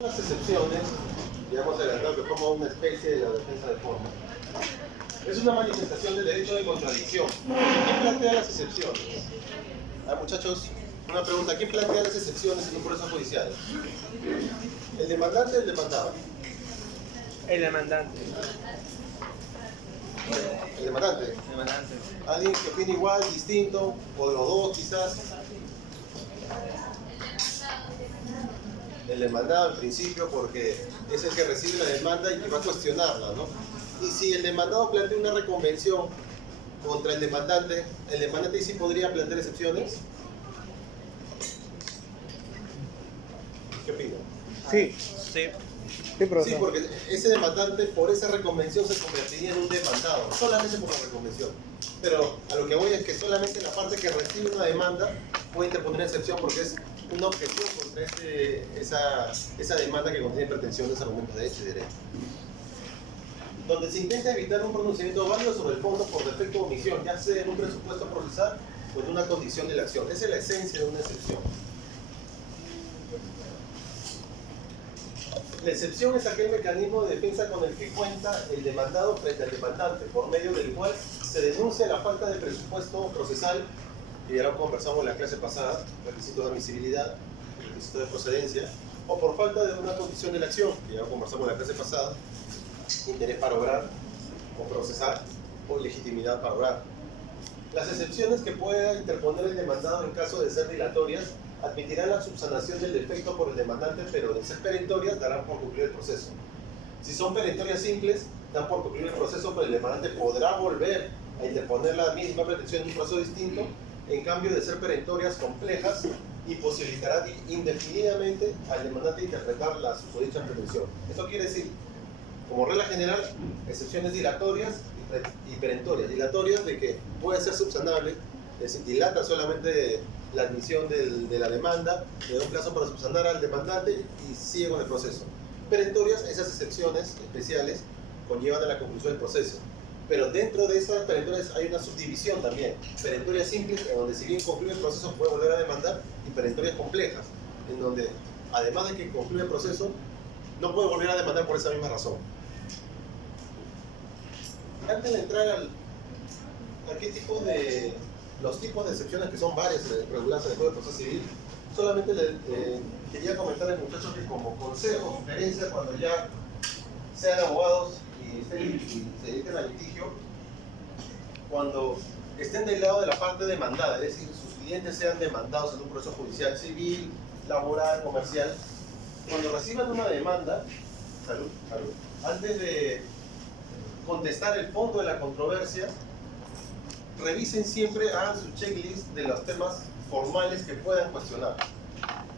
Las excepciones, digamos adelantado que forma una especie de la defensa de forma, es una manifestación del derecho de contradicción. ¿Quién plantea las excepciones? Muchachos, una pregunta: ¿quién plantea las excepciones en un proceso judicial? ¿El demandante o el demandado? El demandante. El demandante. El demandante. ¿Alguien que opine igual, distinto, o los dos quizás? El demandado en principio, porque es el que recibe la demanda y que va a cuestionarla, ¿no? Y si el demandado plantea una reconvención contra el demandante sí podría plantear excepciones. ¿Qué opinan? Sí. Sí, Sí, profesor. porque ese demandante por esa reconvención se convertiría en un demandado, solamente por la reconvención. Pero a lo que voy es que solamente la parte que recibe una demanda puede interponer excepción porque es una objeción contra esa demanda que contiene pretensiones, argumentos de hecho y derecho. Donde se intenta evitar un pronunciamiento válido sobre el fondo por defecto o omisión, ya sea en un presupuesto procesal o en una condición de la acción. Esa es la esencia de una excepción. La excepción es aquel mecanismo de defensa con el que cuenta el demandado frente al demandante, por medio del cual se denuncia la falta de presupuesto procesal, que ya lo conversamos en la clase pasada, requisito de admisibilidad, requisito de procedencia, o por falta de una condición de la acción, que ya lo conversamos en la clase pasada, interés para obrar, o procesar, o legitimidad para obrar. Las excepciones que pueda interponer el demandado en caso de ser dilatorias admitirán la subsanación del defecto por el demandante, pero de ser perentorias darán por concluido el proceso. Si son perentorias simples, dan por concluido el proceso, pero el demandante podrá volver a interponer la misma pretensión en un proceso distinto. En cambio, de ser perentorias complejas, imposibilitará indefinidamente al demandante interpretar la susodicha pretensión. Esto quiere decir, como regla general, excepciones dilatorias y perentorias. Dilatorias de que puede ser subsanable, es decir, dilata solamente la admisión de la demanda, le da un plazo para subsanar al demandante y sigue con el proceso. Perentorias, esas excepciones especiales conllevan a la conclusión del proceso. Pero dentro de esas perentorias hay una subdivisión también. Perentorias simples, en donde si bien concluye el proceso puede volver a demandar, y perentorias complejas, en donde además de que concluye el proceso, no puede volver a demandar por esa misma razón. Antes de entrar a qué tipo de los tipos de excepciones, que son varias reguladas en el Código de Proceso Civil, solamente quería comentar al muchacho que como consejo, sugerencia, cuando ya sean abogados y se dediquen al litigio, cuando estén del lado de la parte demandada, es decir, sus clientes sean demandados en un proceso judicial, civil, laboral, comercial, cuando reciban una demanda, antes de contestar el fondo de la controversia, revisen siempre, hagan su checklist de los temas formales que puedan cuestionar.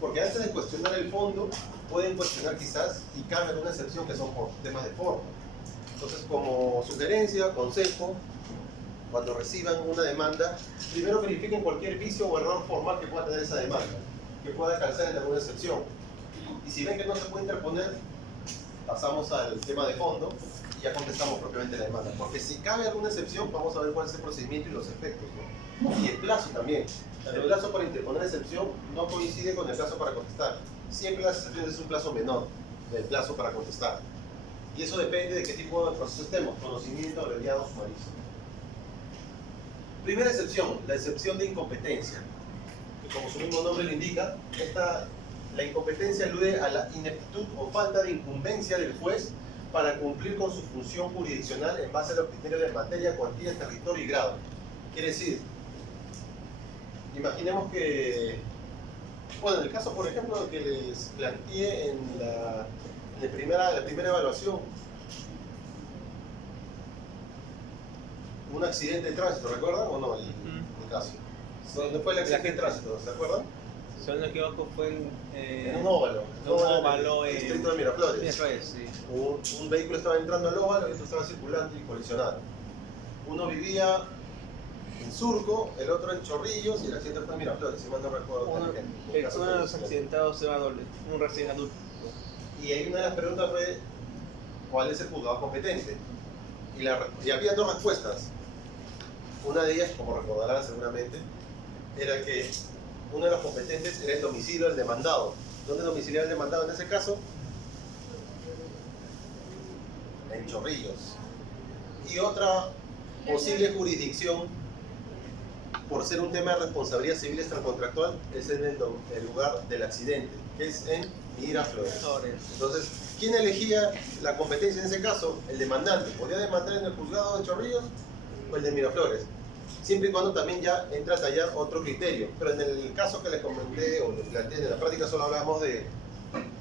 Porque antes de cuestionar el fondo, pueden cuestionar quizás y cambian una excepción que son por temas de forma. Entonces, como sugerencia, consejo, cuando reciban una demanda, primero verifiquen cualquier vicio o error formal que pueda tener esa demanda, que pueda calzar en alguna excepción. Y si ven que no se puede interponer, pasamos al tema de fondo y ya contestamos propiamente la demanda. Porque si cabe alguna excepción, vamos a ver cuál es el procedimiento y los efectos, ¿no? Y el plazo también. El plazo para interponer excepción no coincide con el plazo para contestar. Siempre las excepciones es un plazo menor del plazo para contestar. Y eso depende de qué tipo de proceso estemos, conocimiento, abreviado, sumarísimo. Primera excepción, la excepción de incompetencia. Que como su mismo nombre lo indica, la incompetencia alude a la ineptitud o falta de incumbencia del juez para cumplir con su función jurisdiccional en base a los criterios de materia, cuantía, territorio y grado. Quiere decir, imaginemos que, bueno, en el caso, por ejemplo, que les planteé en la primera evaluación, un accidente de tránsito, ¿recuerdan o no el caso? ¿Dónde fue el accidente de tránsito? ¿Se acuerdan? Si no me equivoco, fue en un óvalo. En un óvalo en el distrito de Miraflores. Miraflores, sí. Un vehículo estaba entrando al óvalo y otro estaba circulando y colisionaron. Uno vivía en Surco, el otro en Chorrillos y el accidente fue en Miraflores, si mal no recuerdo. Uno de los accidentados se va doble, un recién adulto. Y ahí una de las preguntas fue, ¿cuál es el juzgado competente? Y había dos respuestas. Una de ellas, como recordarán seguramente, era que uno de los competentes era el domicilio del demandado. ¿Dónde domiciliaba el demandado en ese caso? en Chorrillos. Y otra posible jurisdicción, por ser un tema de responsabilidad civil extracontractual, es en el lugar del accidente, que es en Miraflores. Entonces, ¿quién elegía la competencia en ese caso? El demandante. ¿Podía demandar en el juzgado de Chorrillos o el de Miraflores? Siempre y cuando también ya entra a tallar otro criterio. Pero en el caso que les comenté o les planteé, en la práctica solo hablamos de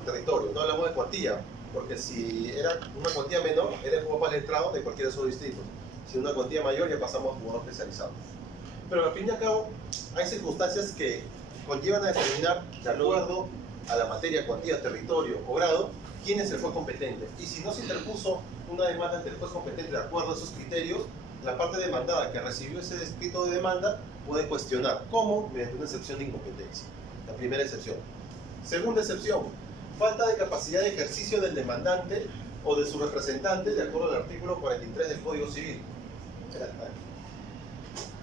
territorio, no hablamos de cuantía, porque si era una cuantía menor, era el juego más letrado de cualquiera de esos distritos. Si una cuantía mayor, ya pasamos a jugador especializado. Pero al fin y al cabo, hay circunstancias que conllevan a determinar, de acuerdo a la materia, cuantía, territorio o grado, quién es el juez competente. Y si no se interpuso una demanda ante el juez competente de acuerdo a esos criterios, la parte demandada que recibió ese escrito de demanda puede cuestionar. ¿Cómo? Mediante una excepción de incompetencia. La primera excepción. Segunda excepción, falta de capacidad de ejercicio del demandante o de su representante de acuerdo al artículo 43 del Código Civil.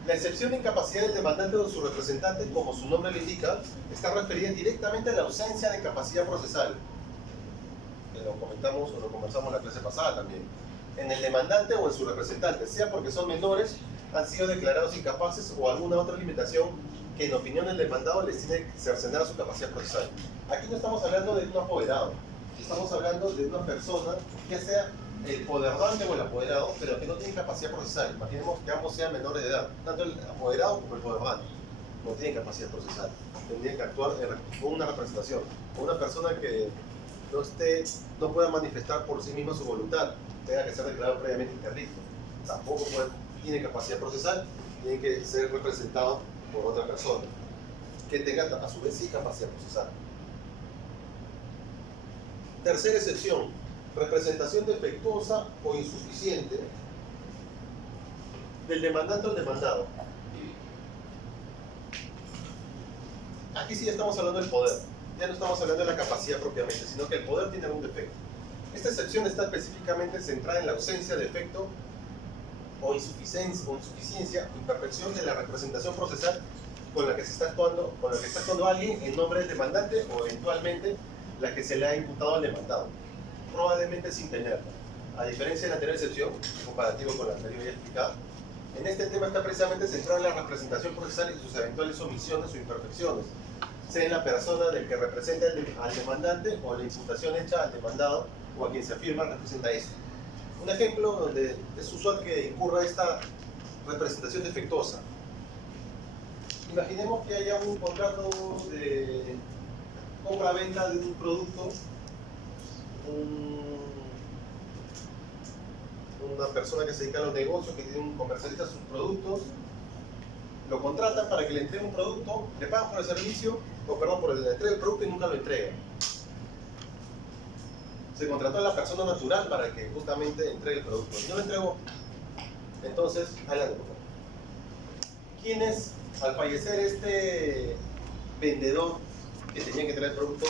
La excepción de incapacidad del demandante o de su representante, como su nombre lo indica, está referida directamente a la ausencia de capacidad procesal. Que lo comentamos o lo conversamos en la clase pasada también. En el demandante o en su representante, sea porque son menores, han sido declarados incapaces o alguna otra limitación que en opinión del demandado les tiene que cercenar su capacidad procesal. Aquí no estamos hablando de un apoderado, estamos hablando de una persona, ya sea el poderdante o el apoderado, pero que no tiene capacidad procesal. Imaginemos que ambos sean menores de edad, tanto el apoderado como el poderdante no tienen capacidad procesal, tendrían que actuar con una representación, con una persona que no pueda manifestar por sí misma su voluntad, tenga que ser declarado previamente interdicto, tampoco tiene capacidad procesal, tiene que ser representado por otra persona que tenga a su vez sí capacidad procesal. Tercera excepción, representación defectuosa o insuficiente del demandante o demandado. Aquí sí estamos hablando del poder, ya no estamos hablando de la capacidad propiamente, sino que el poder tiene algún defecto. Esta excepción está específicamente centrada en la ausencia de defecto o insuficiencia, imperfección de la representación procesal con la que está actuando alguien en nombre del demandante o eventualmente la que se le ha imputado al demandado, probablemente sin tenerla. A diferencia de la anterior excepción, comparativo con la anterior ya explicada, en este tema está precisamente centrado en la representación procesal y sus eventuales omisiones o imperfecciones, sea en la persona del que representa al demandante o la imputación hecha al demandado o a quien se afirma representa este. Un ejemplo donde es usual que incurra esta representación defectuosa. Imaginemos que haya un contrato de compra-venta de un producto, una persona que se dedica a los negocios, que comercializa sus productos, lo contratan para que le entregue un producto, le pagan por el servicio, por la entrega del producto y nunca lo entrega. Se contrató a la persona natural para que justamente entregue el producto. Y no lo entregó. Entonces, adelante, por favor. ¿Quiénes, al fallecer este vendedor que tenía que traer el producto,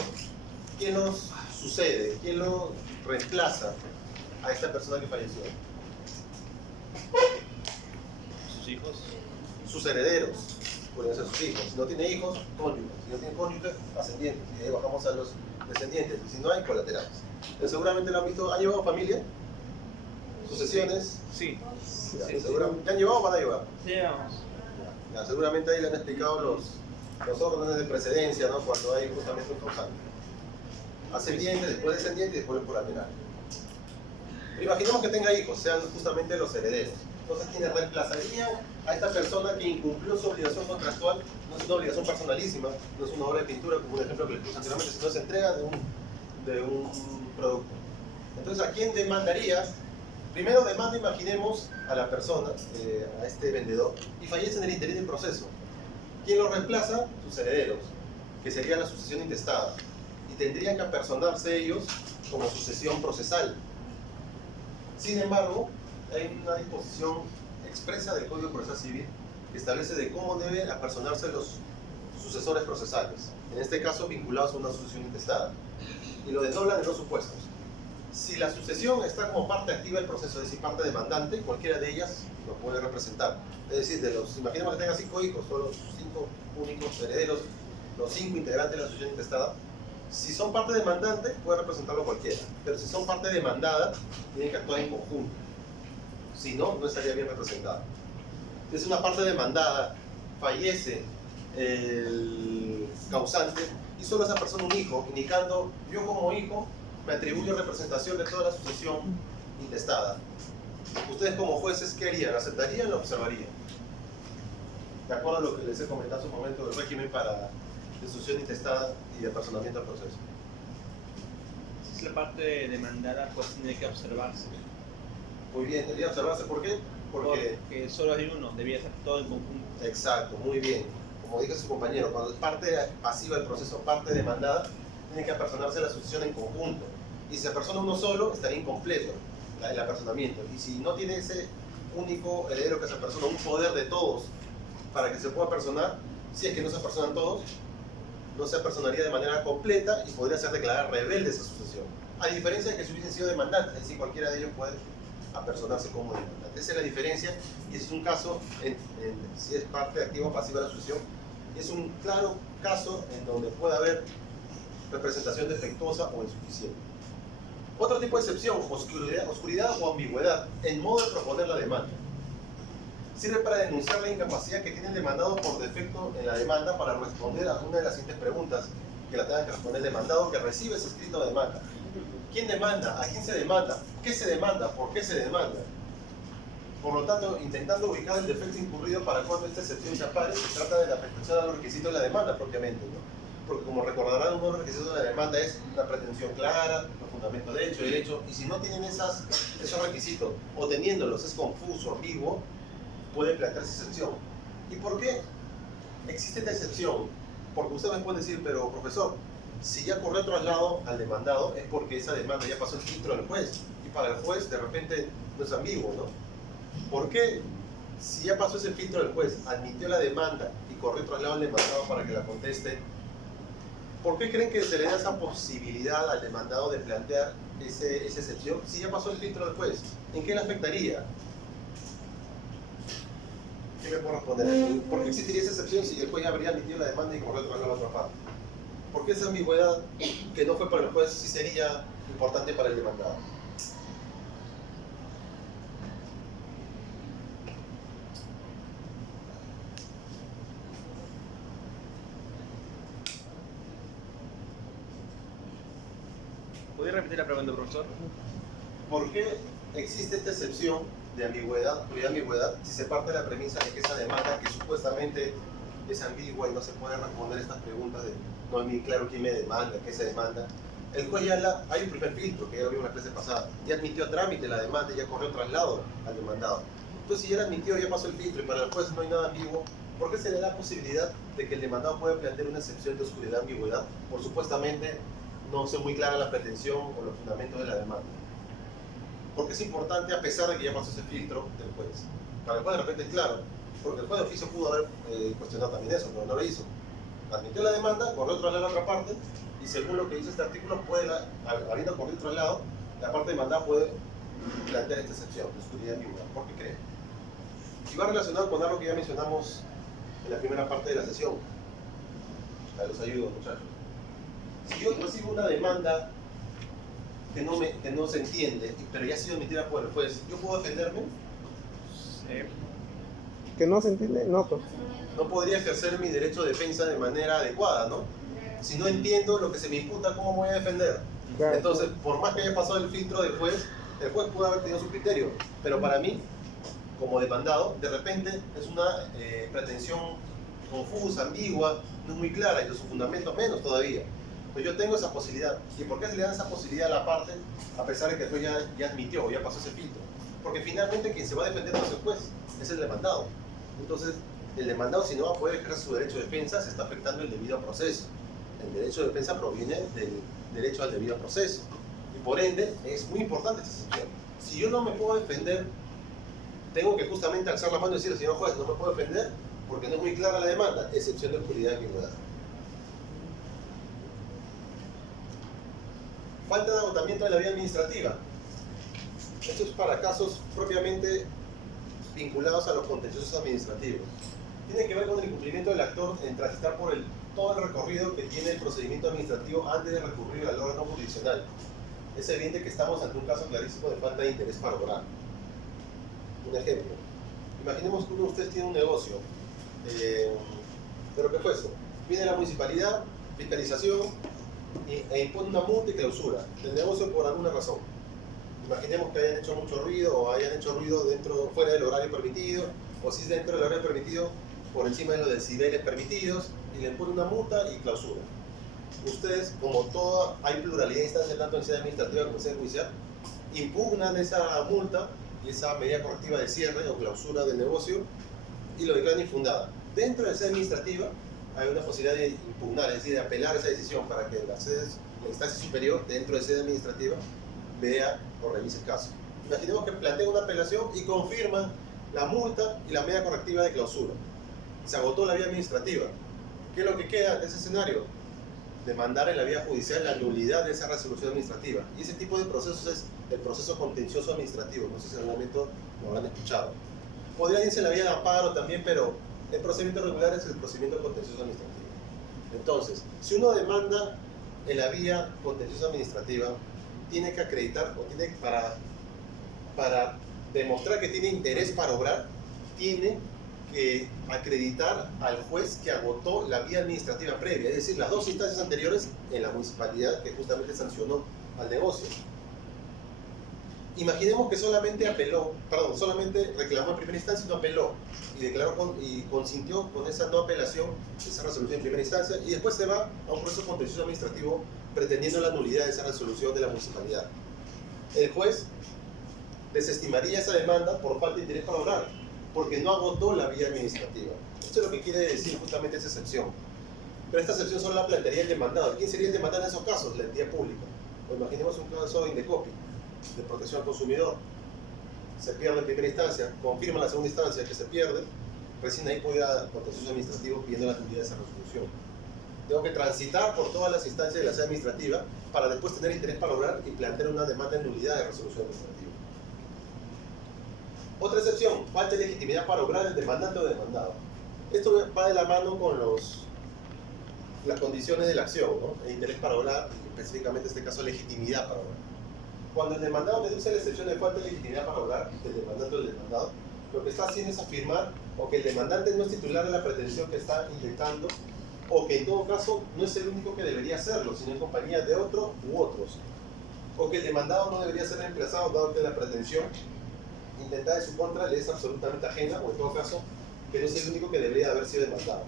quién nos sucede? ¿Quién lo reemplaza a esta persona que falleció? Sus hijos. Sus herederos. Pueden ser sus hijos. Si no tiene hijos, cónyuges. Si no tiene cónyuges, ascendientes. Y de ahí bajamos a los descendientes. Y si no hay, colaterales. Seguramente lo han visto. ¿Han llevado familia? ¿Sucesiones? Sí. Seguramente. ¿Ya han llevado o van a llevar? Sí, vamos. Seguramente ahí le han explicado los órdenes de precedencia, ¿no? Cuando hay justamente un causante. Ascendiente, después descendiente y después colateral. Imaginemos que tenga hijos, sean justamente los herederos. Entonces, ¿quiénes reemplazarían a esta persona que incumplió su obligación contractual? No es una obligación personalísima, no es una obra de pintura como un ejemplo que les puse anteriormente, sino es entrega de un producto. Entonces, ¿a quién demandaría? Primero demanda, imaginemos, a la persona, a este vendedor, y fallece en el interín del proceso. ¿Quién lo reemplaza? Sus herederos, que sería la sucesión intestada. Y tendrían que apersonarse ellos como sucesión procesal. Sin embargo, hay una disposición expresa del Código Procesal Civil que establece de cómo deben apersonarse los sucesores procesales, en este caso vinculados a una sucesión intestada, y lo desdoblan en dos supuestos. Si la sucesión está como parte activa del proceso, es decir, parte demandante, cualquiera de ellas lo puede representar. Es decir, imaginemos que tenga 5 hijos, son los 5 únicos herederos, los 5 integrantes de la sucesión intestada, Si son parte demandante, puede representarlo cualquiera, pero si son parte demandada, tienen que actuar en conjunto. Si no, no estaría bien representada. Si es una parte demandada, fallece el causante y solo esa persona un hijo, indicando yo como hijo me atribuyo representación de toda la sucesión intestada. Ustedes como jueces, ¿qué harían? ¿Aceptarían o observarían? De acuerdo a lo que les he comentado hace un momento del régimen para de sucesión intestada y de personamiento del proceso. Si es la parte demandada, pues tiene que observarse. Muy bien, debería observarse. ¿Por qué? Porque solo hay uno, debía ser todo en conjunto. Exacto, muy bien. Como dijo su compañero, cuando es parte pasiva del proceso, parte demandada, tiene que apersonarse la sucesión en conjunto. Y si se apersona uno solo, estaría incompleto el apersonamiento. Y si no tiene ese único heredero que se apersona, un poder de todos para que se pueda apersonar, si es que no se apersonan todos, no se apersonaría de manera completa y podría ser declarada rebelde esa sucesión. A diferencia de que si hubiesen sido demandantes, es decir, cualquiera de ellos puede apersonarse como demandante. Esa es la diferencia y ese es un caso si es parte activa o pasiva de la sucesión. Y es un claro caso en donde puede haber representación defectuosa o insuficiente. Otro tipo de excepción, oscuridad o ambigüedad, en modo de proponer la demanda. Sirve para denunciar la incapacidad que tiene el demandado por defecto en la demanda para responder a una de las siguientes preguntas que la tenga que responder el demandado que recibe ese escrito de demanda. ¿Quién demanda? ¿A quién se demanda? ¿Qué se demanda? ¿Por qué se demanda? Por lo tanto, intentando ubicar el defecto incurrido para cuando esta excepción se apare, se trata de la afectación a los requisitos de la demanda propiamente, ¿no? Porque como recordarán, uno de los requisitos de la demanda es una pretensión clara, los fundamentos de hecho, derecho, y si no tienen esos requisitos, o teniéndolos es confuso, ambiguo, puede plantearse excepción. ¿Y por qué existe esta excepción? Porque ustedes me pueden decir, pero profesor, si ya corrió traslado al demandado es porque esa demanda ya pasó el filtro del juez, y para el juez de repente no es ambiguo, ¿no? ¿Por qué si ya pasó ese filtro del juez, admitió la demanda y corrió traslado al demandado para que la conteste? ¿Por qué creen que se le da esa posibilidad al demandado de plantear esa excepción si ya pasó el filtro del juez? ¿En qué le afectaría? ¿Qué me puedo responder? ¿Por qué existiría esa excepción si el juez ya habría admitido la demanda y corrió traslado a la otra parte? ¿Por qué esa ambigüedad que no fue para el juez sí sería importante para el demandado? ¿Podría repetir la pregunta, profesor? ¿Por qué existe esta excepción de ambigüedad, si se parte de la premisa de que esa demanda, que supuestamente es ambigua y no se puede responder estas preguntas de no es muy claro quién me demanda, qué se demanda? El juez ya hay un primer filtro, que ya lo vimos la clase pasada, ya admitió a trámite la demanda y ya corrió traslado al demandado. Entonces, si ya la admitió, ya pasó el filtro y para el juez no hay nada ambiguo, ¿por qué se le da posibilidad de que el demandado pueda plantear una excepción de oscuridad, ambigüedad, por supuestamente no ser muy clara la pretensión o los fundamentos de la demanda? Porque es importante a pesar de que ya pasó ese filtro del juez. Para el juez de repente es claro, porque el juez de oficio pudo haber cuestionado también eso, pero no lo hizo. Admitió la demanda, corrió traslado a la otra parte, y según lo que dice este artículo, habiendo corrido traslado, la parte demandada puede plantear esta excepción de oscuridad ambigua. ¿Por qué cree? Y va relacionado con algo que ya mencionamos en la primera parte de la sesión. Los ayudo, muchachos. Si yo recibo una demanda que no se entiende, pero ya ha sido emitida por el juez, ¿yo puedo defenderme? Sí. Que no se entiende, no, pues. No podría ejercer mi derecho de defensa de manera adecuada, ¿no? Si no entiendo lo que se me imputa, ¿cómo voy a defender? Claro. Entonces, por más que haya pasado el filtro del juez, el juez puede haber tenido su criterio, pero para mí, como demandado, de repente es una pretensión confusa, ambigua, no es muy clara, y los fundamentos menos todavía. Entonces yo tengo esa posibilidad. ¿Y por qué se le da esa posibilidad a la parte, a pesar de que el juez ya admitió, ya pasó ese filtro? Porque finalmente quien se va a defender no es el juez, es el demandado. Entonces, el demandado, si no va a poder ejercer su derecho de defensa, se está afectando el debido proceso. El derecho de defensa proviene del derecho al debido proceso. Y por ende, es muy importante esta excepción. Si yo no me puedo defender, tengo que justamente alzar la mano y decir, señor juez, no me puedo defender porque no es muy clara la demanda, excepción de oscuridad y ambigüedad. Falta de agotamiento de la vía administrativa. Esto es para casos propiamente vinculados a los contenciosos administrativos. Tiene que ver con el incumplimiento del actor en transitar por el todo el recorrido que tiene el procedimiento administrativo antes de recurrir al órgano jurisdiccional. Es evidente que estamos ante un caso clarísimo de falta de interés para obrar. Un ejemplo. Imaginemos que uno de ustedes tiene un negocio. ¿Pero qué fue eso? Viene la municipalidad, fiscalización, e impone una multa y clausura del negocio por alguna razón. Imaginemos que hayan hecho mucho ruido o hayan hecho ruido fuera del horario permitido, o si es dentro del horario permitido, por encima de los decibeles permitidos, y le impone una multa y clausura. Ustedes, como todo, hay pluralidad de instancias tanto en sede administrativa como en sede judicial, impugnan esa multa y esa medida correctiva de cierre o clausura del negocio y lo declaran infundada. Dentro de la sede administrativa hay una posibilidad de impugnar, es decir, de apelar esa decisión para que la instancia superior dentro de sede administrativa vea o revise el caso. Imaginemos que plantean una apelación y confirman la multa y la medida correctiva de clausura. Se agotó la vía administrativa. ¿Qué es lo que queda de ese escenario? Demandar en la vía judicial la nulidad de esa resolución administrativa. Y ese tipo de procesos es el proceso contencioso administrativo. No sé si en algún momento lo habrán escuchado. Podría irse en la vía de amparo también, pero el procedimiento regular es el procedimiento contencioso administrativo. Entonces, si uno demanda en la vía contenciosa administrativa, tiene que acreditar, o tiene para demostrar que tiene interés para obrar, tiene que acreditar al juez que agotó la vía administrativa previa, es decir, las dos instancias anteriores en la municipalidad que justamente sancionó al negocio. Imaginemos que solamente reclamó en primera instancia y no apeló, y declaró y consintió con esa no apelación, esa resolución en primera instancia, y después se va a un proceso contencioso administrativo pretendiendo la nulidad de esa resolución de la municipalidad. El juez desestimaría esa demanda por falta de interés para obrar, porque no agotó la vía administrativa. Esto es lo que quiere decir justamente esa excepción. Pero esta excepción solo la plantearía el demandado. ¿Quién sería el demandado en esos casos? La entidad pública. O imaginemos un caso de Indecopi, de protección al consumidor. Se pierde en primera instancia, confirma en la segunda instancia que se pierde, recién ahí puede ir a contencioso administrativo pidiendo la nulidad de esa resolución. Tengo que transitar por todas las instancias de la sede administrativa para después tener interés para obrar y plantear una demanda de nulidad de resolución administrativa. Otra excepción, falta de legitimidad para obrar el demandante o demandado. Esto va de la mano con las condiciones de la acción, ¿no? El interés para obrar y específicamente en este caso legitimidad para obrar. Cuando el demandado deduce la excepción de falta de legitimidad para obrar del demandante o del demandado, lo que está haciendo es afirmar o que el demandante no es titular de la pretensión que está intentando, o que en todo caso no es el único que debería hacerlo, sino en compañía de otro u otros, o que el demandado no debería ser reemplazado dado que la pretensión intentada en su contra le es absolutamente ajena, o en todo caso que no es el único que debería haber sido demandado.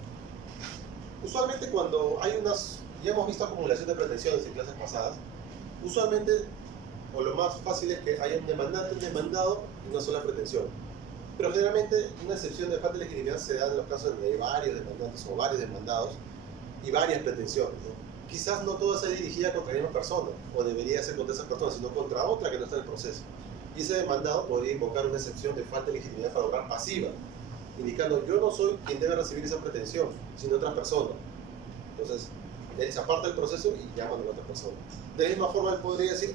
Usualmente cuando hay ya hemos visto acumulación de pretensiones en clases pasadas, usualmente, o lo más fácil es que haya un demandante, un demandado y una sola pretensión. Pero generalmente una excepción de falta de legitimidad se da en los casos donde hay varios demandantes o varios demandados y varias pretensiones, ¿no? Quizás no toda sea dirigida contra la misma persona, o debería ser contra esa persona, sino contra otra que no está en el proceso. Y ese demandado podría invocar una excepción de falta de legitimidad para obrar pasiva, indicando yo no soy quien debe recibir esa pretensión, sino otra persona. Entonces, él se aparta del proceso y llama a la otra persona. De la misma forma, él podría decir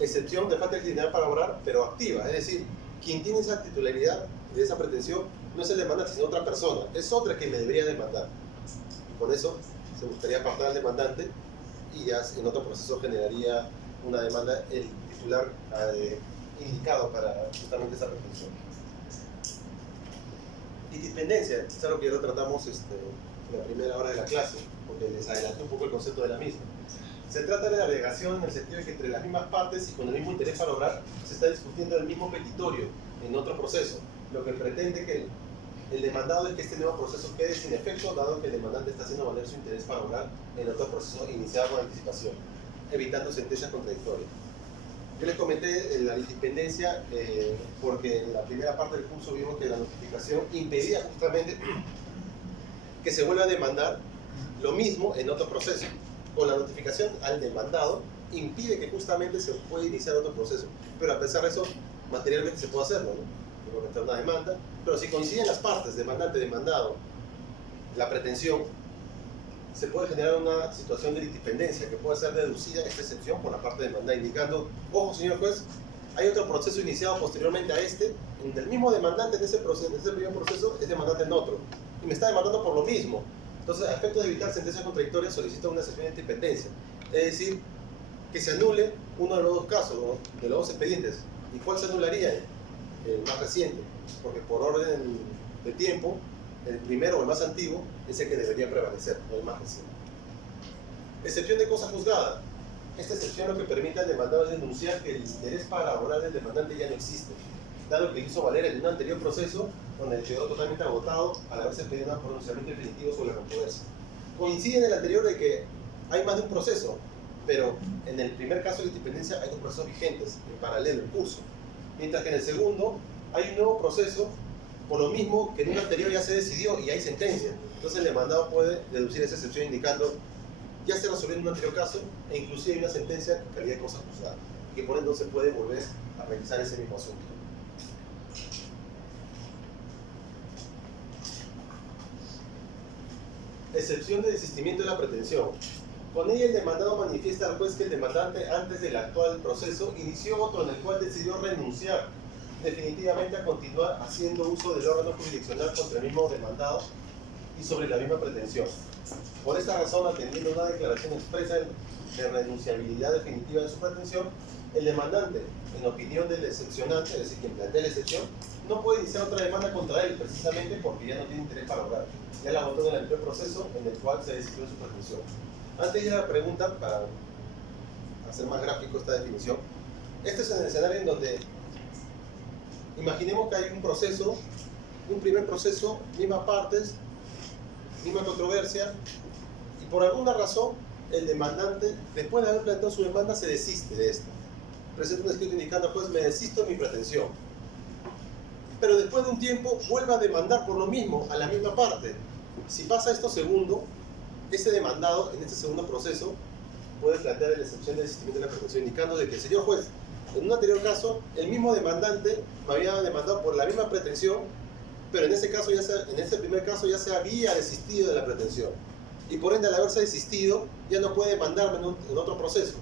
excepción de falta de legitimidad para obrar, pero activa, es decir, quien tiene esa titularidad de esa pretensión no es el demandante, sino otra persona, es otra que me debería demandar. Y con eso se buscaría apartar al demandante y ya en otro proceso generaría una demanda el titular indicado para justamente esa pretensión. Independencia, es algo que ya lo tratamos en la primera hora de la clase, porque les adelanté un poco el concepto de la misma. Se trata de la alegación en el sentido de que entre las mismas partes y con el mismo interés para obrar se está discutiendo el mismo petitorio en otro proceso, lo que pretende que el demandado es que este nuevo proceso quede sin efecto, dado que el demandante está haciendo valer su interés para obrar en otro proceso iniciado con anticipación, evitando sentencias contradictorias. Yo les comenté la independencia porque en la primera parte del curso vimos que la notificación impedía justamente que se vuelva a demandar lo mismo en otro proceso. Con la notificación al demandado impide que justamente se pueda iniciar otro proceso, pero a pesar de eso materialmente se puede hacerlo, ¿no? Puede meter una demanda, pero si coinciden las partes, demandante, demandado, la pretensión, se puede generar una situación de independencia que puede ser deducida esta excepción por la parte demandada, indicando, ojo señor juez, hay otro proceso iniciado posteriormente a donde el mismo demandante en ese primer proceso es demandante en otro, y me está demandando por lo mismo. Entonces, a efectos de evitar sentencias contradictorias, solicita una excepción de independencia. Es decir, que se anule uno de los dos casos, ¿no? De los dos expedientes. ¿Y cuál se anularía? El más reciente, porque por orden de tiempo, el primero o el más antiguo es el que debería prevalecer, no el más reciente. Excepción de cosa juzgada. Esta excepción lo que permite al demandado es denunciar que el interés para oral del demandante ya no existe, dado que hizo valer en un anterior proceso donde quedó totalmente agotado al haberse pedido un pronunciamiento definitivo sobre la controversia. Coincide en el anterior de que hay más de un proceso, pero en el primer caso de independencia hay dos procesos vigentes en paralelo, en curso, mientras que en el segundo hay un nuevo proceso, por lo mismo que en un anterior ya se decidió y hay sentencia. Entonces el demandado puede deducir esa excepción indicando ya se resolvió en un anterior caso e inclusive hay una sentencia en calidad de cosa juzgada, que por ende no se puede volver a revisar ese mismo asunto. Excepción de desistimiento de la pretensión. Con ella el demandado manifiesta al juez que el demandante antes del actual proceso inició otro en el cual decidió renunciar definitivamente a continuar haciendo uso del órgano jurisdiccional contra el mismo demandado y sobre la misma pretensión. Por esta razón, atendiendo una declaración expresa de renunciabilidad definitiva de su pretensión, el demandante, en opinión del excepcionante, es decir, quien plantea la excepción, no puede iniciar otra demanda contra él, precisamente porque ya no tiene interés para obrar. Ya la votó en el anterior proceso en el cual se decidió su pretensión. Antes de ir a la pregunta, para hacer más gráfico esta definición, este es el escenario en donde imaginemos que hay un proceso, un primer proceso, mismas partes, misma controversia, y por alguna razón el demandante, después de haber planteado su demanda, se desiste de esto. Presenta un escrito indicando, pues me desisto de mi pretensión. Pero después de un tiempo vuelve a demandar por lo mismo, a la misma parte. Si pasa esto segundo, ese demandado, en este segundo proceso, puede plantear la excepción de desistimiento de la pretensión, indicando de que, señor juez, en un anterior caso, el mismo demandante me había demandado por la misma pretensión, pero en este caso en este primer caso ya se había desistido de la pretensión. Y por ende, al haberse desistido, ya no puede demandarme en otro proceso.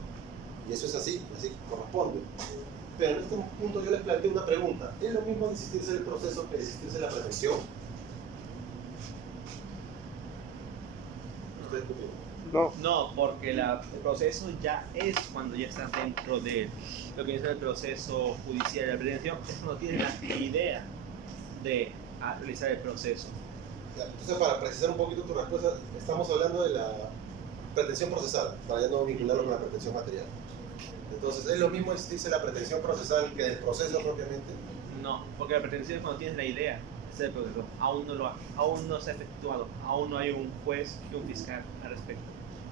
Y eso es así corresponde. Pero en este punto yo les planteo una pregunta. ¿Es lo mismo desistirse del proceso que desistirse de la pretensión? ¿Ustedes qué opinan? No. No, porque el proceso ya es cuando ya estás dentro de lo que es el proceso judicial de la pretensión. Eso no tiene la idea de realizar el proceso. Entonces, para precisar un poquito tu respuesta, estamos hablando de la pretensión procesal, para ya no vincularlo con la pretensión material. Entonces, ¿es lo mismo desistirse de la pretensión procesal que del proceso propiamente? No, porque la pretensión es cuando tienes la idea de hacer el proceso. Aún no se ha efectuado, aún no hay un juez y un fiscal al respecto.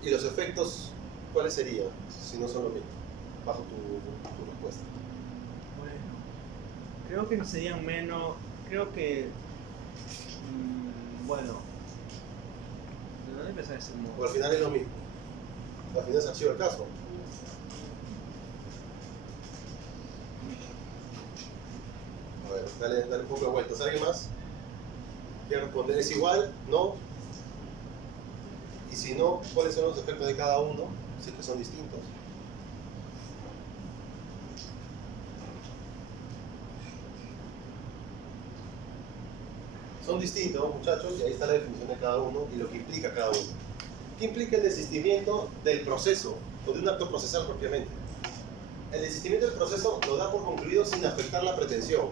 ¿Y los efectos cuáles serían, si no son lo mismo, bajo tu respuesta? Bueno, creo que serían menos, creo que, bueno, ¿de dónde empezar ese modo? O al final es lo mismo. Al final se archiva el caso. A ver, dale un poco de vueltas. ¿Alguien más? ¿Quiere responder? ¿Es igual? ¿No? Y si no, ¿cuáles son los efectos de cada uno? Si es que son distintos. Son distintos, muchachos, y ahí está la definición de cada uno y lo que implica cada uno. ¿Qué implica el desistimiento del proceso o de un acto procesal propiamente? El desistimiento del proceso lo da por concluido sin afectar la pretensión.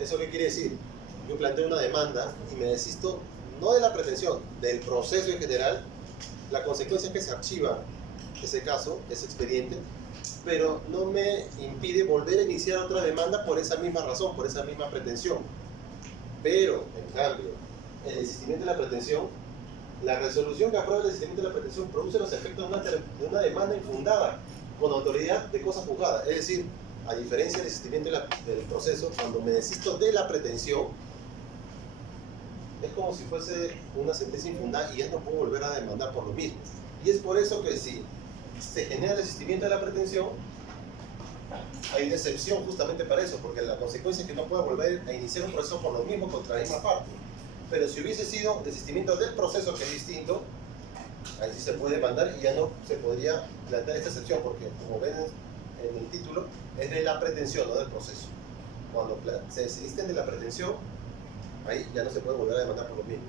¿Eso qué quiere decir? Yo planteo una demanda y me desisto no de la pretensión, del proceso en general. La consecuencia es que se archiva ese caso, ese expediente, pero no me impide volver a iniciar otra demanda por esa misma razón, por esa misma pretensión. Pero, en cambio, el desistimiento de la pretensión, la resolución que aprueba el desistimiento de la pretensión produce los efectos de una demanda infundada con autoridad de cosa juzgada. Es decir, a diferencia del desistimiento del proceso, cuando me desisto de la pretensión, es como si fuese una sentencia infundada y ya no puedo volver a demandar por lo mismo. Y es por eso que si se genera el desistimiento de la pretensión, hay una excepción justamente para eso, porque la consecuencia es que no pueda volver a iniciar un proceso por lo mismo contra la misma parte. Pero si hubiese sido desistimiento del proceso, que es distinto, ahí sí se puede demandar y ya no se podría plantear esta excepción, porque como ven en el título, es de la pretensión, no del proceso. Cuando se desisten de la pretensión, ahí ya no se puede volver a demandar por lo mismo.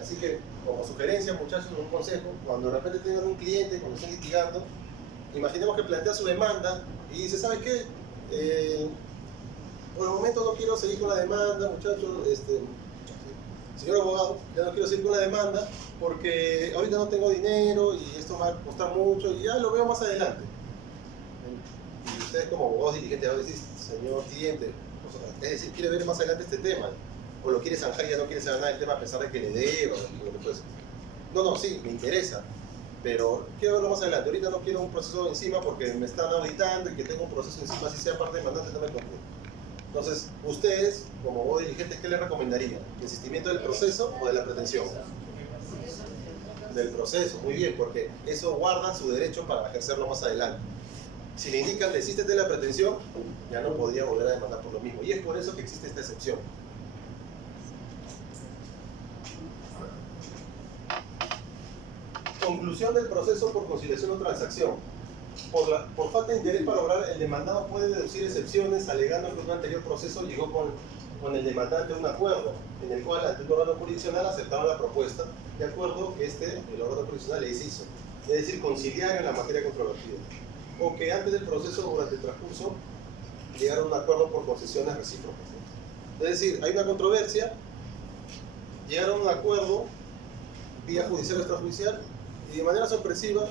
Así que como sugerencia, muchachos, un consejo, cuando de repente tengan un cliente, cuando estén litigando, imaginemos que plantea su demanda y dice, ¿sabes qué? Por el momento no quiero seguir con la demanda, muchachos, señor abogado, ya no quiero seguir con la demanda porque ahorita no tengo dinero y esto me va a costar mucho y ya lo veo más adelante. Y ustedes como abogados dirigentes ahora decís, señor cliente, es decir, quiere ver más adelante este tema, o lo quiere zanjar y ya no quiere saber nada del tema a pesar de que le dé o lo que fuese. No, sí, me interesa, pero quiero verlo más adelante. Ahorita no quiero un proceso encima porque me están auditando y que tengo un proceso encima, si sea parte demandante, no me conviene. Entonces, ustedes, como abogados dirigentes, ¿qué les recomendarían? ¿El insistimiento del proceso o de la pretensión? Del proceso, muy bien, porque eso guarda su derecho para ejercerlo más adelante. Si le indican desistes de la pretensión, ya no podría volver a demandar por lo mismo. Y es por eso que existe esta excepción. Conclusión del proceso por conciliación o transacción. Por falta de interés para lograr, el demandado puede deducir excepciones alegando que en un anterior proceso llegó con el demandante a un acuerdo en el cual ante un órgano jurisdiccional aceptaron la propuesta de acuerdo que el órgano jurisdiccional les hizo, es decir, conciliar en la materia controvertida, o que antes del proceso o durante el transcurso llegaron a un acuerdo por concesiones recíprocas. Es decir, hay una controversia, llegaron a un acuerdo vía judicial o extrajudicial y de manera sorpresiva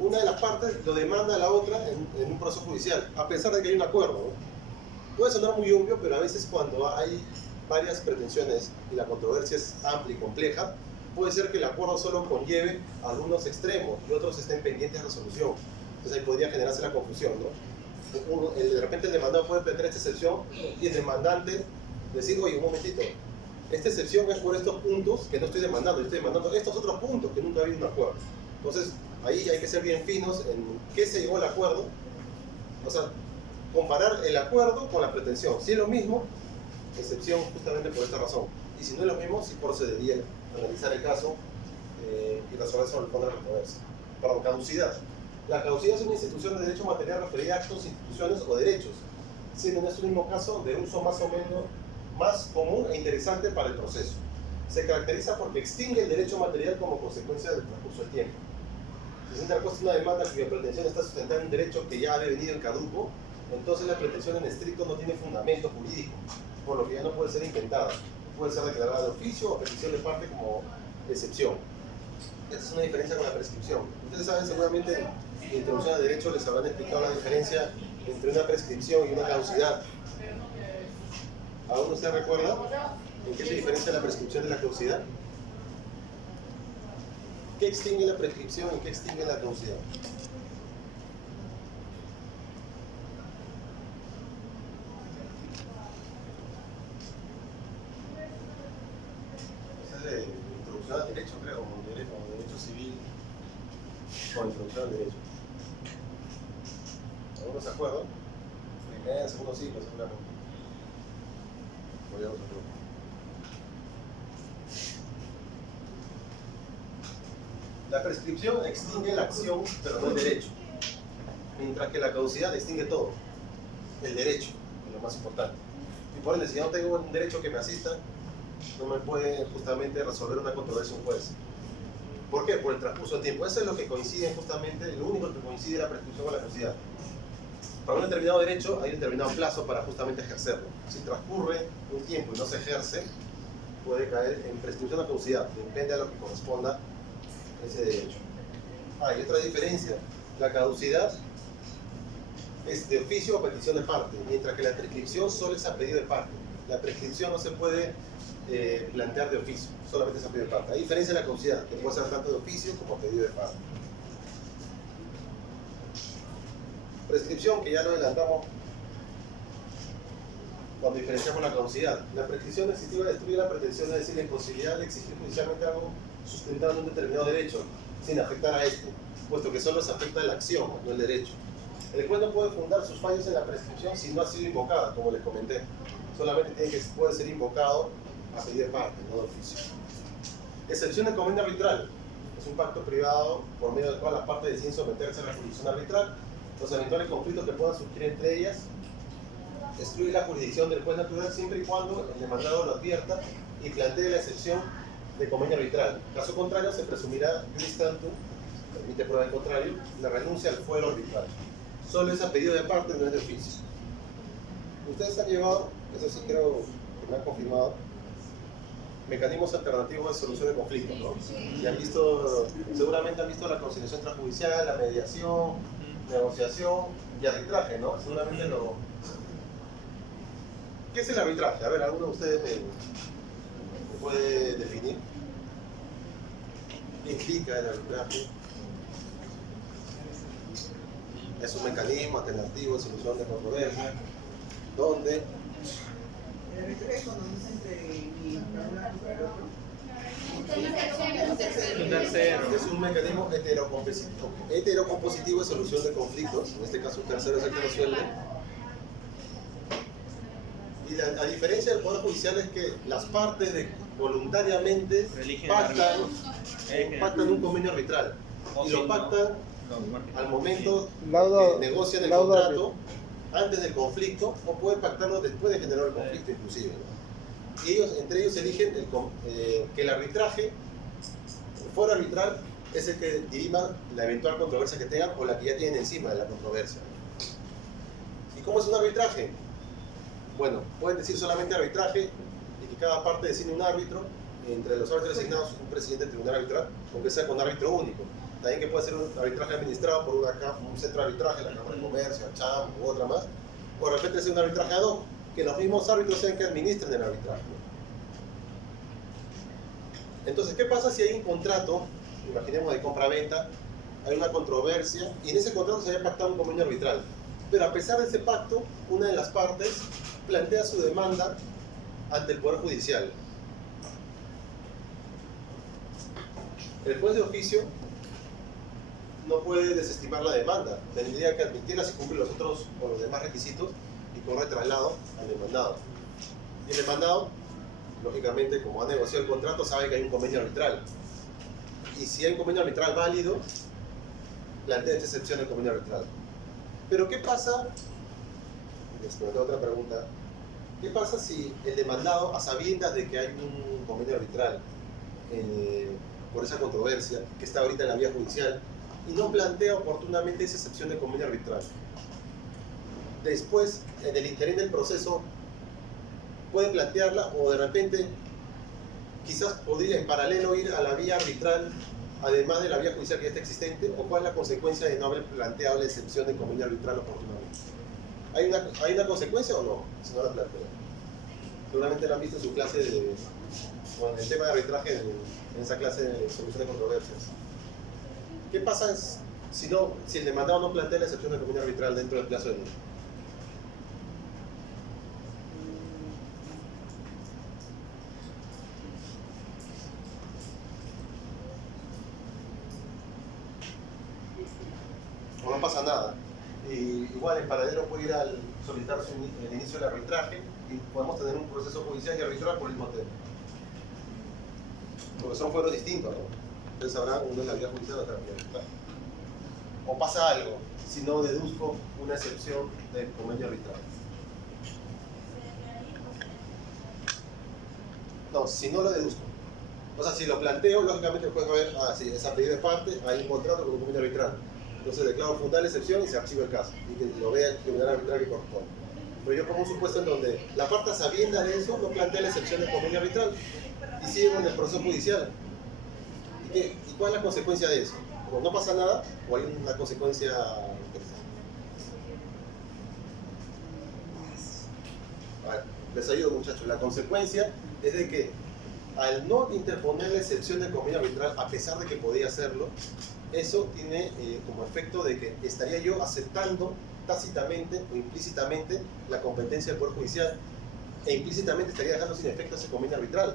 una de las partes lo demanda a la otra en un proceso judicial, a pesar de que hay un acuerdo, ¿no? Puede sonar muy obvio, pero a veces cuando hay varias pretensiones y la controversia es amplia y compleja, puede ser que el acuerdo solo conlleve algunos extremos y otros estén pendientes de resolución. Entonces ahí podría generarse la confusión, ¿no? De repente el demandado puede plantear esta excepción y el demandante decir, oye, un momentito, esta excepción es por estos puntos que no estoy demandando, yo estoy demandando estos otros puntos que nunca ha habido un acuerdo. Entonces, ahí hay que ser bien finos en qué se llegó al acuerdo, o sea, comparar el acuerdo con la pretensión. Si es lo mismo, excepción justamente por esta razón. Y si no es lo mismo, sí procedería a analizar el caso y resolver sobre el fondo de la controversia. Perdón, caducidad. La caducidad es una institución de derecho material referida a actos, instituciones o derechos, siendo en este mismo caso de uso más o menos más común e interesante para el proceso. Se caracteriza porque extingue el derecho material como consecuencia del transcurso del tiempo. Si se interpuesta una demanda cuya pretensión está sustentada en un derecho que ya ha devenido en caduco, entonces la pretensión en estricto no tiene fundamento jurídico, por lo que ya no puede ser inventada. Puede ser declarada de oficio o petición de parte como excepción. Esta es una diferencia con la prescripción. Ustedes saben seguramente en introducción al derecho les habrán explicado la diferencia entre una prescripción y una caducidad. ¿Aún usted recuerda en qué se diferencia la prescripción de la caducidad? ¿Qué extingue la prescripción y qué extingue la caducidad? Esa es de introducción al derecho, creo, o derecho civil, o introducción al derecho. ¿Algunos se acuerdan? En segundo siglo, seguramente. Voy a otro grupo. La prescripción extingue la acción, pero no el derecho, mientras que la caducidad extingue todo, el derecho, es lo más importante. Y por ende, si yo no tengo un derecho que me asista, no me puede justamente resolver una controversia un juez. ¿Por qué? Por el transcurso del tiempo. Eso es lo que coincide justamente, lo único que coincide la prescripción con la caducidad. Para un determinado derecho hay un determinado plazo para justamente ejercerlo. Si transcurre un tiempo y no se ejerce, puede caer en prescripción o caducidad, depende de lo que corresponda ese derecho. Y otra diferencia, la caducidad es de oficio o petición de parte, mientras que la prescripción solo es a pedido de parte. La prescripción no se puede plantear de oficio, solamente es a pedido de parte. A diferencia de la caducidad, que puede ser tanto de oficio como a pedido de parte. Prescripción, que ya lo adelantamos cuando diferenciamos la caducidad. La prescripción exigtiva destruye la pretensión, es decir, la imposibilidad de exigir judicialmente algo sustentado en un determinado derecho, sin afectar a este, puesto que solo se afecta a la acción, no el derecho. El juez no puede fundar sus fallos en la prescripción si no ha sido invocada, como les comenté. Solamente puede ser invocado a pedido de parte, no de oficio. Excepción de encomienda arbitral. Es un pacto privado por medio del cual las partes deciden someterse a la jurisdicción arbitral. Los eventuales conflictos que puedan surgir entre ellas excluye la jurisdicción del juez natural siempre y cuando el demandado lo advierta y plantee la excepción de convenio arbitral. Caso contrario, se presumirá juris tantum, permite prueba en contrario, la renuncia al fuero arbitral. Solo es a pedido de parte, no es de oficio. Ustedes han llevado, eso sí creo que me han confirmado, mecanismos alternativos de solución de conflictos, ¿no? Y han visto, seguramente han visto la conciliación extrajudicial, la mediación, negociación y arbitraje, ¿no? Seguramente lo... ¿Qué es el arbitraje? A ver, ¿alguno de ustedes me puede definir? ¿Qué implica el arbitraje? Es un mecanismo alternativo de solución de controversia, donde El arbitraje cuando no es entre ni una cosa y otro. Un tercero. es un mecanismo heterocompositivo de solución de conflictos. En este caso, un tercero es el que resuelve. Y la diferencia del Poder Judicial es que las partes voluntariamente Eligen pactan un convenio arbitral. Y lo pactan al momento Laudo- que negocian el laudo- contrato, antes del conflicto, o pueden pactarlo después de generar el conflicto inclusive, ¿no? Y ellos, entre ellos eligen que el arbitraje, el fuero arbitral, es el que dirima la eventual controversia que tengan o la que ya tienen encima de la controversia. ¿Y cómo es un arbitraje? Bueno, pueden decir solamente arbitraje y que cada parte designe un árbitro, entre los árbitros designados un presidente del tribunal arbitral, aunque sea con árbitro único. También que puede ser un arbitraje administrado por un centro de arbitraje, la Cámara de Comercio, CHAM u otra más, o de repente sea un arbitraje ad hoc, que los mismos árbitros sean que administren el arbitraje. Entonces, ¿qué pasa si hay un contrato, imaginemos de compra-venta, hay una controversia, y en ese contrato se había pactado un convenio arbitral? Pero a pesar de ese pacto, una de las partes plantea su demanda ante el Poder Judicial. El juez de oficio no puede desestimar la demanda, tendría que admitirla si cumple los otros o los demás requisitos y corre traslado al demandado. Y el demandado, lógicamente, como ha negociado el contrato, sabe que hay un convenio arbitral. Y si hay un convenio arbitral válido, plantea esta excepción del convenio arbitral. Pero ¿qué pasa? Les planteo otra pregunta. ¿Qué pasa si el demandado, a sabiendas de que hay un convenio arbitral por esa controversia que está ahorita en la vía judicial, y no plantea oportunamente esa excepción de convenio arbitral? Después, en el interín del proceso, puede plantearla, o de repente, quizás podría en paralelo ir a la vía arbitral, además de la vía judicial que ya está existente, o cuál es la consecuencia de no haber planteado la excepción de convenio arbitral oportunamente. ¿Hay una consecuencia o no? Si no la plantea. Seguramente la han visto en su clase o en el tema de arbitraje, en esa clase de solución de controversias. ¿Qué pasa si el demandado no plantea la excepción de convenio arbitral dentro del plazo de ley? O no pasa nada. Y igual en paralelo puede ir al solicitar el inicio del arbitraje y podemos tener un proceso judicial y arbitral por el mismo tema. Porque son fueros distintos, ¿no? Entonces habrá uno en la vía judicial y otro en la vía arbitral. O pasa algo si no deduzco una excepción del convenio arbitral. No, si no lo deduzco. O sea, si lo planteo, lógicamente el juez va a ver, sí, es a pedido de parte, hay un contrato con un convenio arbitral. Entonces declaro fundada la excepción y se archiva el caso, y que lo vea el tribunal arbitral que corresponde. Pero yo pongo un supuesto en donde la parte, sabienda de eso, no plantea la excepción del convenio arbitral y sigue con el proceso judicial. ¿Y cuál es la consecuencia de eso? ¿O no pasa nada o hay una consecuencia interesante? Vale, les ayudo, muchachos. La consecuencia es de que al no interponer la excepción del convenio arbitral, a pesar de que podía hacerlo, eso tiene como efecto de que estaría yo aceptando tácitamente o implícitamente la competencia del Poder Judicial, e implícitamente estaría dejando sin efecto ese convenio arbitral,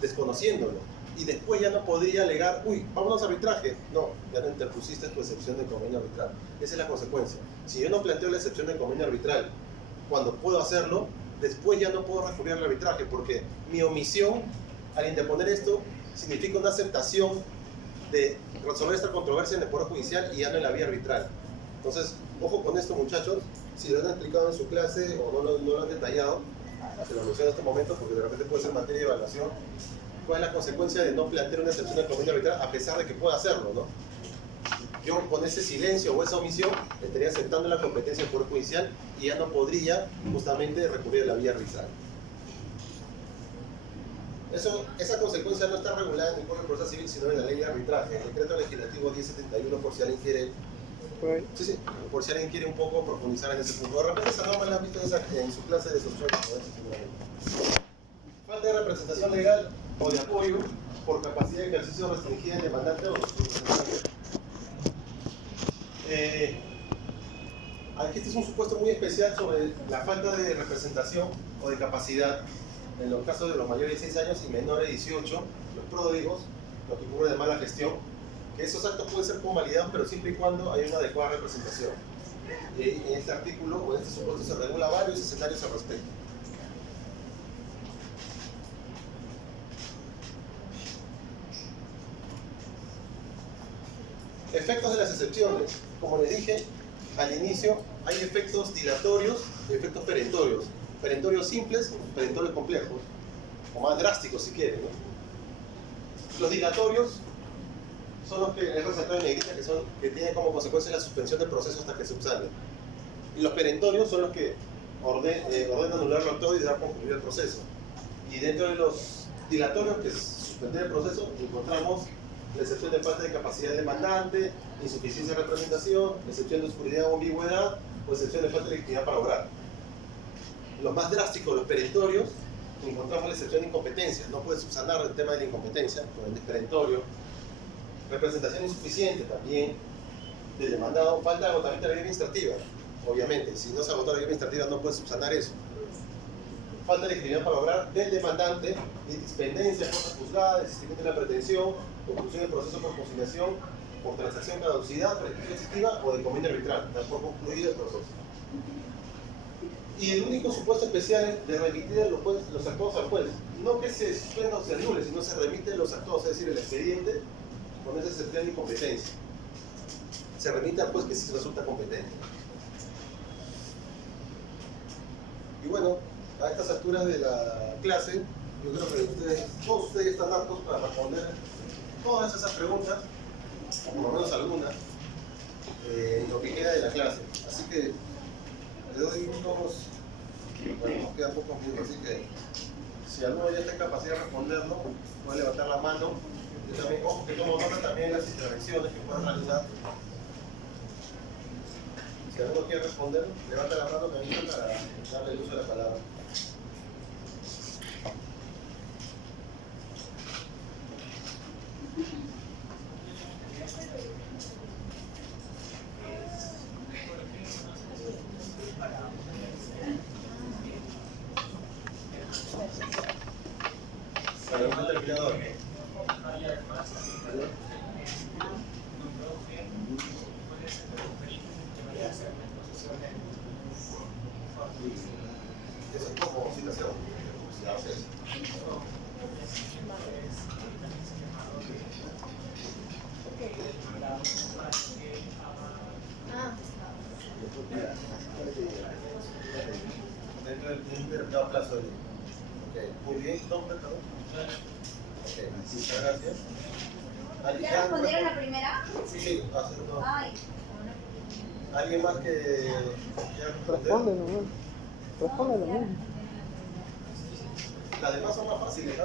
desconociéndolo. Y después ya no podría alegar, vámonos a arbitraje. No, ya no interpusiste tu excepción del convenio arbitral. Esa es la consecuencia. Si yo no planteo la excepción del convenio arbitral cuando puedo hacerlo, después ya no puedo recurrir al arbitraje, porque mi omisión al interponer esto significa una aceptación de resolver esta controversia en el Poder Judicial y ya no en la vía arbitral. Entonces, ojo con esto, muchachos. Si lo han explicado en su clase o no lo han detallado, se lo menciono en este momento porque de repente puede ser materia de evaluación. ¿Cuál es la consecuencia de no plantear una excepción al convenio arbitral a pesar de que pueda hacerlo, ¿no? Yo con ese silencio o esa omisión estaría aceptando la competencia del Poder Judicial y ya no podría justamente recurrir a la vía arbitral. Esa consecuencia no está regulada en el Código de Proceso Civil, sino en la Ley de Arbitraje, el Decreto Legislativo 1071, por si alguien quiere, sí, por si alguien quiere un poco profundizar en ese punto. De repente esa norma la han visto en su clase de solución. Falta de representación legal o de apoyo por capacidad de ejercicio restringida del demandante o de su representante. Aquí este es un supuesto muy especial sobre la falta de representación o de capacidad en los casos de los mayores de 6 años y menores de 18, los pródigos, los que ocurren de mala gestión, que esos actos pueden ser convalidados, pero siempre y cuando hay una adecuada representación. En este artículo o en este supuesto se regula varios escenarios al respecto. Efectos de las excepciones. Como les dije al inicio, hay efectos dilatorios y efectos perentorios. Perentorios simples, perentorios complejos, o más drásticos si quieren, ¿no? Los dilatorios son los que es resaltado en negrita, que tienen como consecuencia la suspensión del proceso hasta que subsane. Y los perentorios son los que ordenan anularlo todo y dar concluido el proceso. Y dentro de los dilatorios, que es suspender el proceso, encontramos la excepción de falta de capacidad demandante, insuficiencia de representación, excepción de oscuridad o ambigüedad, o excepción de falta de legitimidad para obrar. Los más drásticos, los perentorios, encontramos la excepción de incompetencia. No puede subsanar el tema de la incompetencia, con el perentorio. Representación insuficiente también del demandado. Falta de agotamiento de la vía administrativa, obviamente. Si no se agotó la vía administrativa, no puede subsanar eso. Falta de legitimidad para obrar del demandante, dispendencia, cosa juzgada, desistimiento de la pretensión, conclusión del proceso por conciliación, por transacción, caducidad, prescripción excesiva o de convenio arbitral, dar por concluido el proceso. Y el único supuesto especial es de remitir los actos al juez. No que se suspenda o se anule, sino se remite los actos, es decir, el expediente con esa excepción de incompetencia. Se remite al juez que sí resulta competente. Y bueno, a estas alturas de la clase, yo creo que todos ustedes están aptos para responder todas esas preguntas, o por lo menos algunas, en lo que queda de la clase. Así que le doy unos, bueno, nos quedan pocos minutos, así que si alguno ya está en capacidad de responderlo, puede levantar la mano. Yo también, ojo que tomo nota también de las intervenciones que puedan realizar. Si alguno quiere responder, levanta la mano también para darle el uso de la palabra. Para un terminador. Eso es como citación. Dentro del determinado plazo de tiempo. Okay. Muy bien, ¿nombre, perdón? Ok, muchas gracias. ¿Ya respondieron la primera? Sí, hace uno. Ay. ¿Alguien más que quiera responder? Responde nomás. Responde lo mismo. Las demás son más fáciles, ¿no?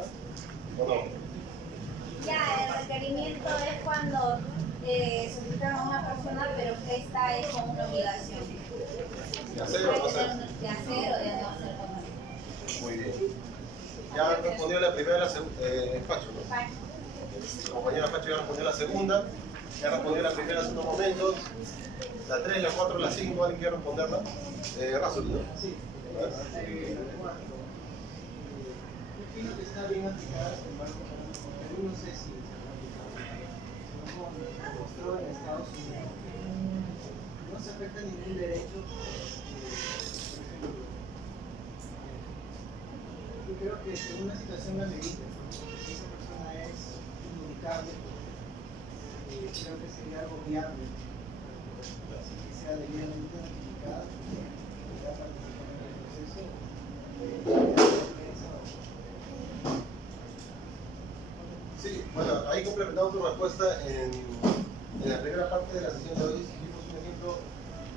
¿O no? Ya, el requerimiento es cuando solicitan a una persona, pero esta es como una obligación. ¿De hacer o no hacer? De hacer o de no hacer. Muy bien. Ya respondió la primera, la segunda, Pacho, ¿no? La compañera Pacho ya respondió la segunda, ya respondió la primera hace unos momentos, la 3, la 4, la 5, ¿alguien quiere responderla? Razul, ¿no? Sí. Yo opino que está bien aplicada, sin embargo, pero no sé si se ha aplicado. Como mostró en Estados Unidos, no se afecta ningún derecho. Yo creo que según la situación la medida, si esa persona es incomunicable, creo que sería algo viable, así que sea debidamente notificada, podría participar en el proceso. ahí complementando tu respuesta, en la primera parte de la sesión de hoy hicimos un ejemplo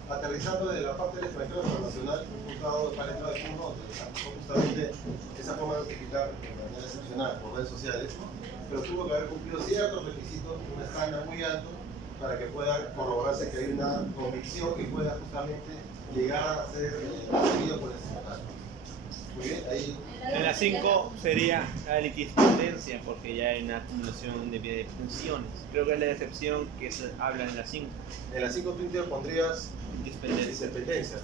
aterrizando de la parte del extranjero internacional, un juzgado de Palermo de Puno, donde aplicó justamente esa forma de notificar de manera excepcional por redes sociales, pero tuvo que haber cumplido ciertos requisitos, un estándar muy alto, para que pueda corroborarse que hay una convicción que pueda justamente llegar a ser perseguido por el tribunal. Muy bien, ahí. En la 5 sería la litisprudencia, porque ya hay una acumulación de pensiones. Creo que es la excepción que se habla en la 5. En la 5 tú pondrías independencia.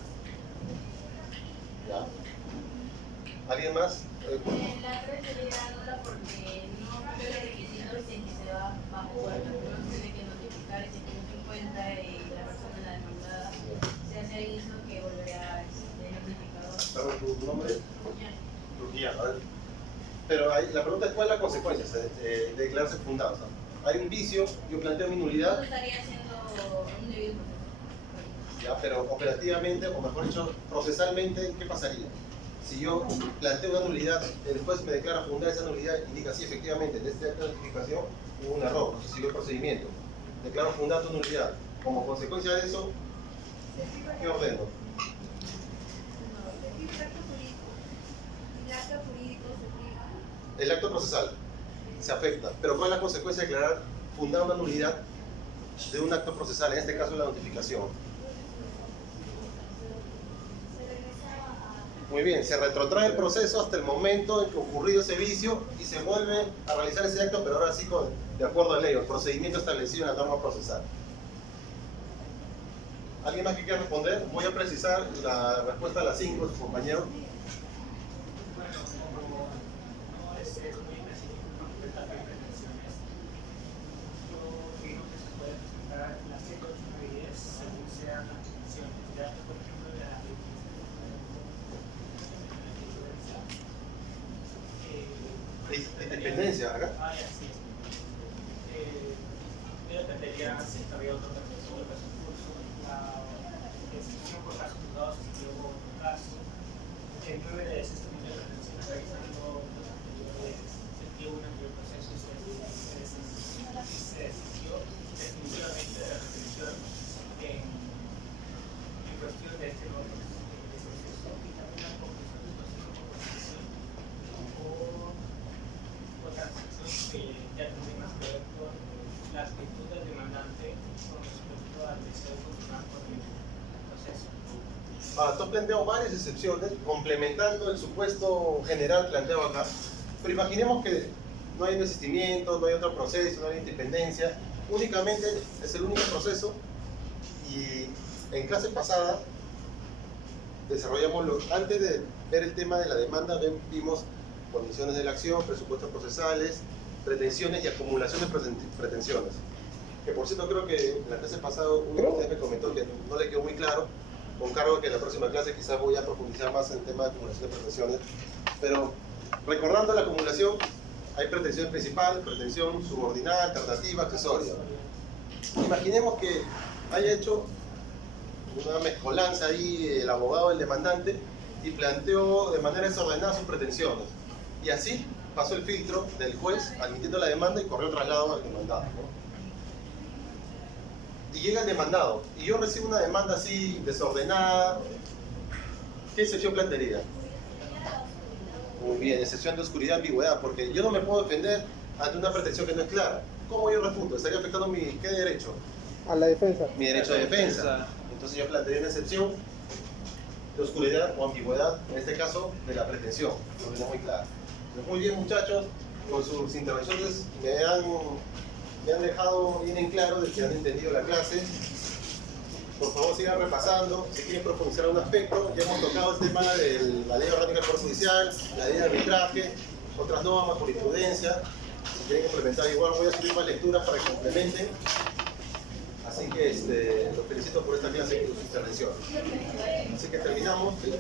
¿Ya? ¿Alguien más? En la 3 sería nula porque no cumple los requisitos en que se va bajo puerta. Primero tiene que notificar ese que no se encuentra y la persona la demandada se hace aviso que volverá notificador. ¿Sabes tu nombre? Turquía, ¿vale? Pero ahí, la pregunta es cuál es la consecuencia de declararse fundado. Hay un vicio, yo planteo mi nulidad. Eso estaría haciendo un debido proceso. Ya, pero operativamente, o mejor dicho, procesalmente, ¿qué pasaría? Si yo planteo una nulidad, después me declara fundada esa nulidad, indica sí, efectivamente, en este acto de notificación hubo un error, no se siguió el procedimiento. Declaro fundada tu nulidad. Como consecuencia de eso, ¿qué ordeno? El acto procesal se afecta, pero ¿cuál es la consecuencia de declarar fundada una nulidad de un acto procesal, en este caso la notificación? Muy bien, se retrotrae el proceso hasta el momento en que ocurrió ese vicio y se vuelve a realizar ese acto, pero ahora sí de acuerdo a ley, el procedimiento establecido en la norma procesal. ¿Alguien más que quiera responder? Voy a precisar la respuesta a las 5 de su compañero. Independencia, acá. Yo dependería si había otro recurso, la excepción por casos juzgados si hubo otro caso. En 9 de esas también de pretensión realizando los anteriores, se dio un anterior proceso y se desistió definitivamente de la retención en cuestión de este nuevo proceso. Y también la conclusión del proceso por prescripción o transacción que ya tiene más que ver con la actitud del demandante con respecto al deseo de continuar con el proceso. Tú has planteado varias excepciones, complementando el supuesto general planteado acá, pero imaginemos que no hay desistimiento, no hay otro proceso, no hay independencia, únicamente es el único proceso. Y en clase pasada desarrollamos, antes de ver el tema de la demanda, vimos condiciones de la acción, presupuestos procesales, pretensiones y acumulación de pretensiones. Que por cierto creo que en la clase pasada uno de ustedes me comentó que no le quedó muy claro, con cargo de que en la próxima clase quizás voy a profundizar más en el tema de acumulación de pretensiones. Pero recordando la acumulación, hay pretensión principal, pretensión subordinada, alternativa, accesoria. Imaginemos que haya hecho una mezcolanza ahí el abogado del demandante y planteó de manera desordenada sus pretensiones. Y así pasó el filtro del juez admitiendo la demanda y corrió el traslado al demandado, ¿no? Y llega el demandado y yo recibo una demanda así desordenada, ¿qué excepción plantearía? Muy bien, excepción de oscuridad, ambigüedad, porque yo no me puedo defender ante una pretensión que no es clara. ¿Cómo yo refuto? Estaría afectando mi ¿qué derecho? A la defensa. Mi derecho de defensa. Entonces yo plantearía una excepción de oscuridad o ambigüedad, en este caso de la pretensión, lo tengo muy claro. Muy bien, muchachos, con sus intervenciones me han dejado bien en claro de que han entendido la clase. Por favor, sigan repasando. Si quieren profundizar en un aspecto, ya hemos tocado el tema de la ley orgánica del Poder Judicial, la ley de arbitraje, otras normas, jurisprudencia. Si quieren complementar, igual voy a subir más lecturas para que complementen. Así que los felicito por esta clase y sus intervenciones. Así que terminamos. ¿Sí?